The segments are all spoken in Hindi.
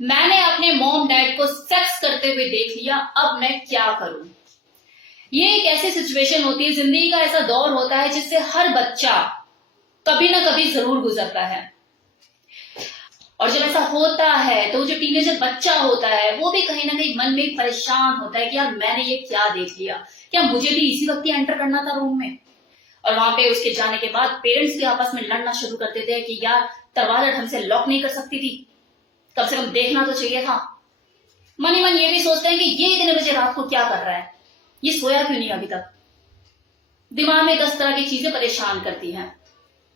मैंने अपने मॉम डैड को सेक्स करते हुए देख लिया, अब मैं क्या करूं। ये एक ऐसी सिचुएशन होती है, जिंदगी का ऐसा दौर होता है जिससे हर बच्चा कभी ना कभी जरूर गुजरता है। और जब ऐसा होता है तो जो टीनेजर बच्चा होता है वो भी कहीं ना कहीं मन में परेशान होता है कि यार मैंने ये क्या देख लिया, क्या मुझे भी इसी वक्त एंटर करना था रूम में। और वहां पे उसके जाने के बाद पेरेंट्स भी आपस में लड़ना शुरू कर देते हैं कि यार दरवाजा ढंग से लॉक नहीं कर सकती थी, कम से कम देखना तो चाहिए था। मन ही मन ये भी सोचते हैं कि ये इतने बजे रात को क्या कर रहा है, ये सोया क्यों नहीं अभी तक। दिमाग में 10 तरह की चीजें परेशान करती हैं।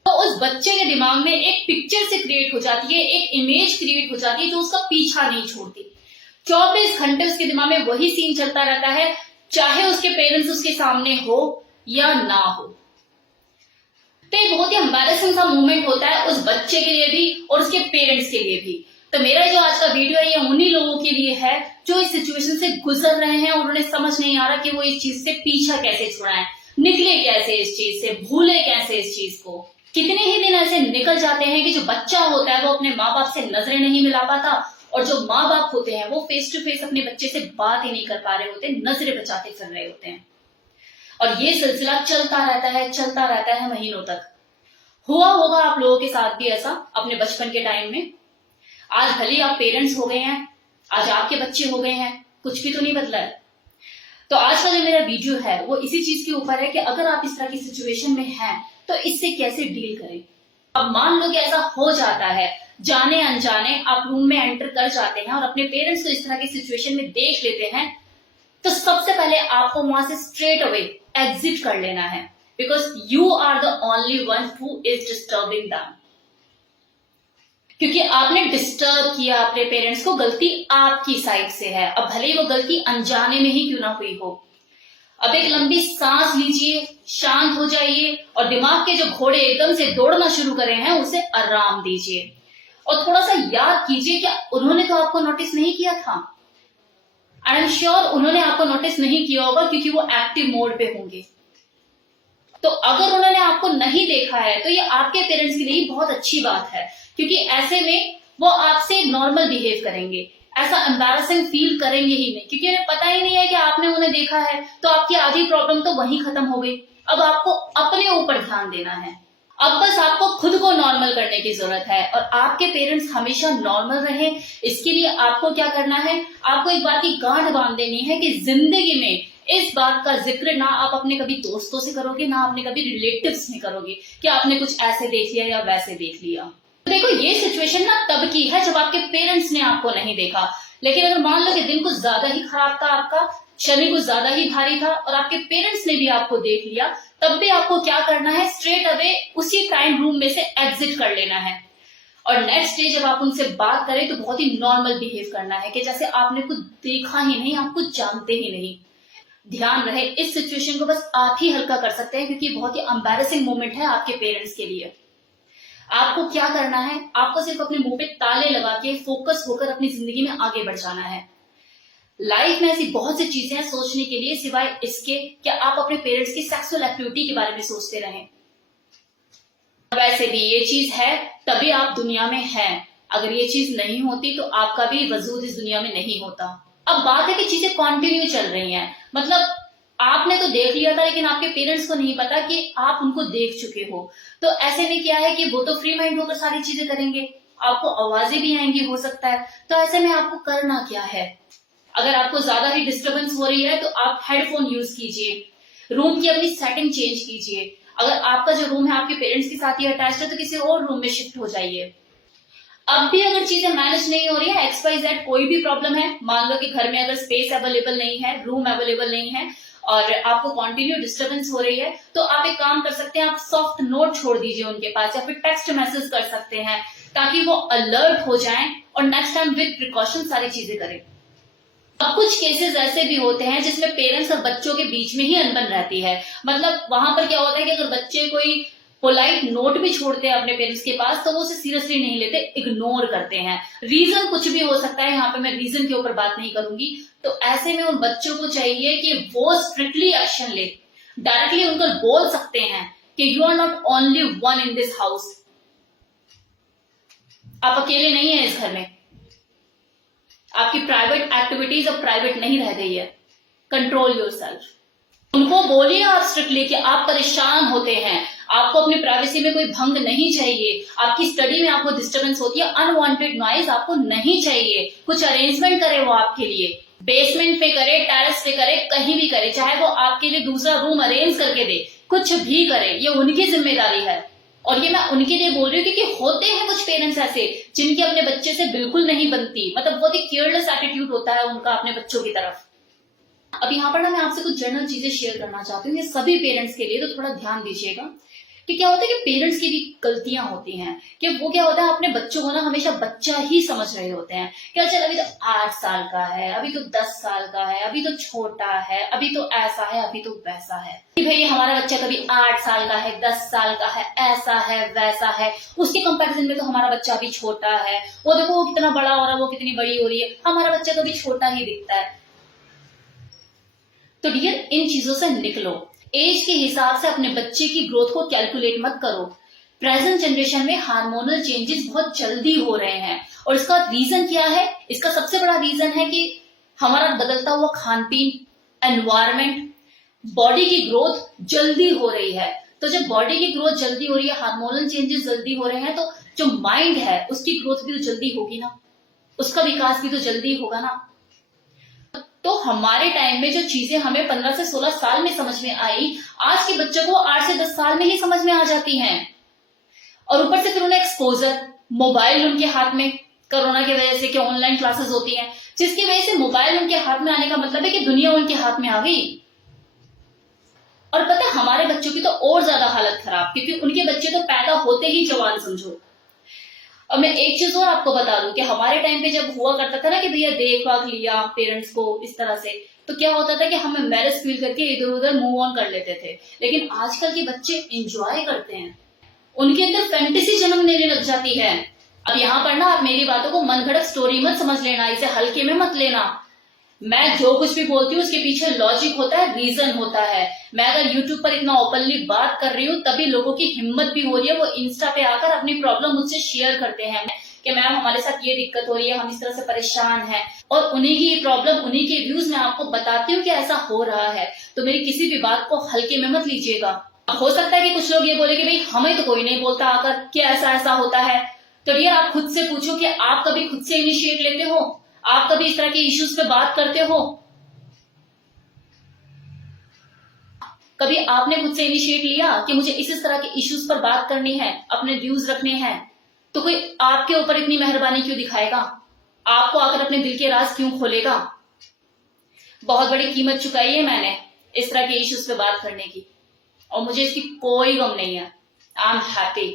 तो उस बच्चे के दिमाग में एक पिक्चर से क्रिएट हो जाती है, एक इमेज क्रिएट हो जाती है जो उसका पीछा नहीं छोड़ती। 24 घंटे उसके दिमाग में वही सीन चलता रहता है, चाहे उसके पेरेंट्स उसके सामने हो या ना हो। तो ये बहुत ही एम्बैरेसिंग सा मोमेंट होता है उस बच्चे के लिए भी और उसके पेरेंट्स के लिए भी। तो मेरा जो आज का वीडियो है ये उन्हीं लोगों के लिए है जो इस सिचुएशन से गुजर रहे हैं और उन्हें समझ नहीं आ रहा कि वो इस चीज से पीछा कैसे छुड़ाएं, निकले कैसे इस चीज से, भूले कैसे इस चीज को। कितने ही दिन ऐसे निकल जाते हैं कि जो बच्चा होता है वो अपने माँ बाप से नजरें नहीं मिला पाता, और जो माँ बाप होते हैं वो फेस टू फेस अपने बच्चे से बात ही नहीं कर पा रहे होते, नजरें बचाते फिर रहे होते हैं। और ये सिलसिला चलता रहता है महीनों तक। हुआ होगा आप लोगों के साथ भी ऐसा अपने बचपन के टाइम में। आज भले आप पेरेंट्स हो गए हैं, आज आपके बच्चे हो गए हैं, कुछ भी तो नहीं बदला है। तो आज का जो मेरा वीडियो है वो इसी चीज के ऊपर है कि अगर आप इस तरह की सिचुएशन में हैं तो इससे कैसे डील करें। अब मान लो कि ऐसा हो जाता है, जाने अनजाने आप रूम में एंटर कर जाते हैं और अपने पेरेंट्स को इस तरह की सिचुएशन में देख लेते हैं, तो सबसे पहले आपको वहां से स्ट्रेट अवे एग्जिट कर लेना है, because you are the only one who is disturbing them. क्योंकि आपने डिस्टर्ब किया अपने पेरेंट्स को, गलती आपकी साइड से है। अब भले ही वो गलती अनजाने में ही क्यों ना हुई हो। अब एक लंबी सांस लीजिए, शांत हो जाइए और दिमाग के जो घोड़े एकदम से दौड़ना शुरू करे हैं उसे आराम दीजिए। और थोड़ा सा याद कीजिए कि उन्होंने तो आपको नोटिस नहीं किया था। आई एम श्योर उन्होंने आपको नोटिस नहीं किया होगा क्योंकि वो एक्टिव मोड पे होंगे। तो अगर उन्होंने आपको नहीं देखा है तो ये आपके पेरेंट्स के लिए बहुत अच्छी बात है, क्योंकि ऐसे में वो आपसे नॉर्मल बिहेव करेंगे, ऐसा एम्बैरेसिंग फील करेंगे ही नहीं, क्योंकि उन्हें पता ही नहीं है कि आपने उन्हें देखा है। तो आपकी आधी प्रॉब्लम तो वहीं खत्म हो गई। अब आपको अपने ऊपर ध्यान देना है। अब बस आपको खुद को नॉर्मल करने की जरूरत है और आपके पेरेंट्स हमेशा नॉर्मल रहे। इसके लिए आपको क्या करना है, आपको एक बात की गांठ बांध देनी है कि जिंदगी में इस बात का जिक्र ना आप अपने कभी दोस्तों से करोगे, ना अपने कभी रिलेटिव्स में करोगे कि आपने कुछ ऐसे देख लिया या वैसे देख लिया। देखो ये सिचुएशन ना तब की है जब आपके पेरेंट्स ने आपको नहीं देखा। लेकिन अगर मान लो कि दिन कुछ ज्यादा ही खराब था, आपका शनि कुछ ज्यादा ही भारी था और आपके पेरेंट्स ने भी आपको देख लिया, तब भी आपको क्या करना है, स्ट्रेट अवे उसी टाइम रूम में से एग्जिट कर लेना है। और नेक्स्ट डे जब आप उनसे बात करें तो बहुत ही नॉर्मल बिहेव करना है कि जैसे आपने कुछ देखा ही नहीं, आप कुछ जानते ही नहीं। ध्यान रहे इस सिचुएशन को बस आप ही हल्का कर सकते हैं, क्योंकि बहुत ही एम्बैरेसिंग मोमेंट है आपके पेरेंट्स के लिए। आपको क्या करना है, आपको सिर्फ अपने मुंह पे ताले लगा के फोकस होकर अपनी जिंदगी में आगे बढ़ जाना है। लाइफ में ऐसी बहुत सी चीजें हैं सोचने के लिए, सिवाय इसके कि आप अपने पेरेंट्स की सेक्सुअल एक्टिविटी के बारे में सोचते रहें। वैसे भी ये चीज है तभी आप दुनिया में हैं। अगर ये चीज नहीं होती तो आपका भी वजूद इस दुनिया में नहीं होता। अब बात है कि चीजें कंटिन्यू चल रही हैं, मतलब आपने तो देख लिया था लेकिन आपके पेरेंट्स को नहीं पता कि आप उनको देख चुके हो। तो ऐसे में क्या है कि वो तो फ्री माइंड होकर सारी चीजें करेंगे, आपको आवाजें भी आएंगी हो सकता है। तो ऐसे में आपको करना क्या है, अगर आपको ज्यादा ही डिस्टर्बेंस हो रही है तो आप हेडफोन यूज कीजिए, रूम की अपनी सेटिंग चेंज कीजिए। अगर आपका जो रूम है आपके पेरेंट्स के साथ ही अटैच्ड है तो किसी और रूम में शिफ्ट हो जाइए। अब भी अगर चीजें मैनेज नहीं हो रही है, XYZ कोई भी प्रॉब्लम है, मान लो कि घर में अगर स्पेस अवेलेबल नहीं है, रूम अवेलेबल नहीं है और आपको कंटिन्यू डिस्टर्बेंस हो रही है, तो आप एक काम कर सकते हैं, आप सॉफ्ट नोट छोड़ दीजिए उनके पास या फिर टेक्स्ट मैसेज कर सकते हैं, ताकि वो अलर्ट हो जाएं और नेक्स्ट टाइम विद प्रिकॉशन सारी चीजें करें। अब कुछ केसेस ऐसे भी होते हैं जिसमें पेरेंट्स और बच्चों के बीच में ही अनबन रहती है। मतलब वहां पर क्या होता है कि अगर बच्चे कोई पोलाइट नोट भी छोड़ते हैं अपने पेरेंट्स के पास तो वो उसे सीरियसली नहीं लेते, इग्नोर करते हैं। रीजन कुछ भी हो सकता है, यहाँ पे मैं रीजन के ऊपर बात नहीं करूंगी। तो ऐसे में उन बच्चों को चाहिए कि वो स्ट्रिक्टली एक्शन ले, डायरेक्टली उनको बोल सकते हैं कि you are not only one in this house, आप अकेले नहीं है इस घर में। आपकी प्राइवेट एक्टिविटीज अब प्राइवेट नहीं रह गई है। Control yourself. उनको बोलिए आप स्ट्रिक्टली कि आप परेशान होते हैं, आपको अपनी प्राइवेसी में कोई भंग नहीं चाहिए, आपकी स्टडी में आपको डिस्टर्बेंस होती है, अनवांटेड नॉइज आपको नहीं चाहिए। कुछ अरेंजमेंट करे वो आपके लिए, बेसमेंट पे करे, टेरेस पे करे, कहीं भी करे, चाहे वो आपके लिए दूसरा रूम अरेंज करके दे, कुछ भी करे, ये उनकी जिम्मेदारी है। और ये मैं उनके लिए बोल रही हूँ क्योंकि होते हैं कुछ पेरेंट्स ऐसे जिनकी अपने बच्चे से बिल्कुल नहीं बनती, मतलब बहुत ही केयरलेस एटीट्यूड होता है उनका अपने बच्चों की तरफ। अब यहाँ पर ना मैं आपसे कुछ जनरल चीजें शेयर करना चाहती हूँ, ये सभी पेरेंट्स के लिए, तो थोड़ा ध्यान दीजिएगा कि क्या होता है कि पेरेंट्स की भी गलतियां होती हैं कि वो क्या होता है अपने बच्चों को ना हमेशा बच्चा ही समझ रहे होते हैं। क्या चल अभी तो 8 साल का है, अभी तो 10 साल का है, अभी तो छोटा है, अभी तो ऐसा है, अभी तो वैसा है कि भाई हमारा बच्चा कभी 8 साल का है, 10 साल का है, ऐसा है वैसा है, उसके कंपैरिजन में तो हमारा बच्चा अभी छोटा है, वो देखो वो कितना बड़ा हो रहा है, वो कितनी बड़ी हो रही है, हमारा बच्चा तो अभी छोटा ही दिखता है। तो डियर इन चीजों से निकलो, एज के हिसाब से अपने बच्चे की ग्रोथ को कैलकुलेट मत करो। प्रेजेंट जनरेशन में हार्मोनल चेंजेस बहुत जल्दी हो रहे हैं और इसका रीजन क्या है? इसका सबसे बड़ा रीजन है कि हमारा बदलता हुआ खान पीन, एनवायरमेंट, बॉडी की ग्रोथ जल्दी हो रही है। तो जब बॉडी की ग्रोथ जल्दी हो रही है, हार्मोनल चेंजेस जल्दी हो रहे हैं, तो जो माइंड है उसकी ग्रोथ भी तो जल्दी होगी ना, उसका विकास भी तो जल्दी होगा ना। तो हमारे टाइम में जो चीजें हमें 15 से 16 साल में समझ में आई, आज के बच्चों को 8 से 10 साल में ही समझ में आ जाती हैं। और ऊपर से फिर उन्हें एक्सपोजर, मोबाइल उनके हाथ में, कोरोना की वजह से कि ऑनलाइन क्लासेस होती हैं, जिसकी वजह से मोबाइल उनके हाथ में आने का मतलब है कि दुनिया उनके हाथ में आ गई। और पता है हमारे बच्चों की तो और ज्यादा हालत खराब, क्योंकि उनके बच्चे तो पैदा होते ही जवान समझो। और मैं एक चीज और आपको बता दूं कि हमारे टाइम पे जब हुआ करता था ना कि भैया देख भाग लिया पेरेंट्स को इस तरह से, तो क्या होता था कि हम एम्बैरेस फील करके इधर उधर मूव ऑन कर लेते थे। लेकिन आजकल के बच्चे एंजॉय करते हैं, उनके अंदर फैंटेसी जन्म लेने लग जाती है। अब यहाँ पर ना आप मेरी बातों को मन घड़त स्टोरी मत समझ लेना, इसे हल्के में मत लेना। मैं जो कुछ भी बोलती हूँ उसके पीछे लॉजिक होता है, रीजन होता है। मैं अगर यूट्यूब पर इतना ओपनली बात कर रही हूँ तभी लोगों की हिम्मत भी हो रही है, वो इंस्टा पे आकर अपनी प्रॉब्लम मुझसे शेयर करते हैं कि मैम हमारे साथ ये दिक्कत हो रही है, हम इस तरह से परेशान हैं, और उन्हीं की प्रॉब्लम, उन्हीं के व्यूज मैं आपको बताती हूँ कि ऐसा हो रहा है। तो मेरी किसी भी बात को हल्के में मत लीजिएगा। हो सकता है कि कुछ लोग ये बोले कि भाई हमें तो कोई नहीं बोलता आकर कि ऐसा ऐसा होता है। तो डियर आप खुद से पूछो कि आप कभी खुद से इनिशिएट लेते हो? आप कभी इस तरह के इश्यूज पे बात करते हो? कभी आपने खुद से इनिशिएट लिया कि मुझे इस तरह के इश्यूज पर बात करनी है, अपने व्यूज रखने हैं? तो कोई आपके ऊपर इतनी मेहरबानी क्यों दिखाएगा? आपको आकर अपने दिल के राज क्यों खोलेगा? बहुत बड़ी कीमत चुकाई है मैंने इस तरह के इश्यूज पे बात करने की, और मुझे इसकी कोई गम नहीं है। I am happy.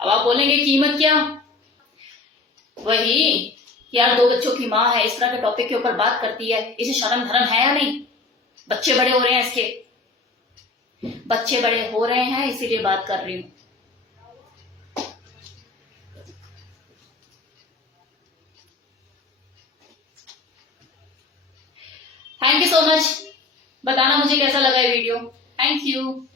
अब आप बोलेंगे कीमत क्या? वही यार, 2 बच्चों की माँ है, इस तरह के टॉपिक के ऊपर बात करती है, इसे शर्म धर्म है या नहीं? बच्चे बड़े हो रहे हैं, इसके बच्चे बड़े हो रहे हैं, इसीलिए बात कर रही हूं। Thank you so much. बताना मुझे कैसा लगा ये वीडियो। Thank you.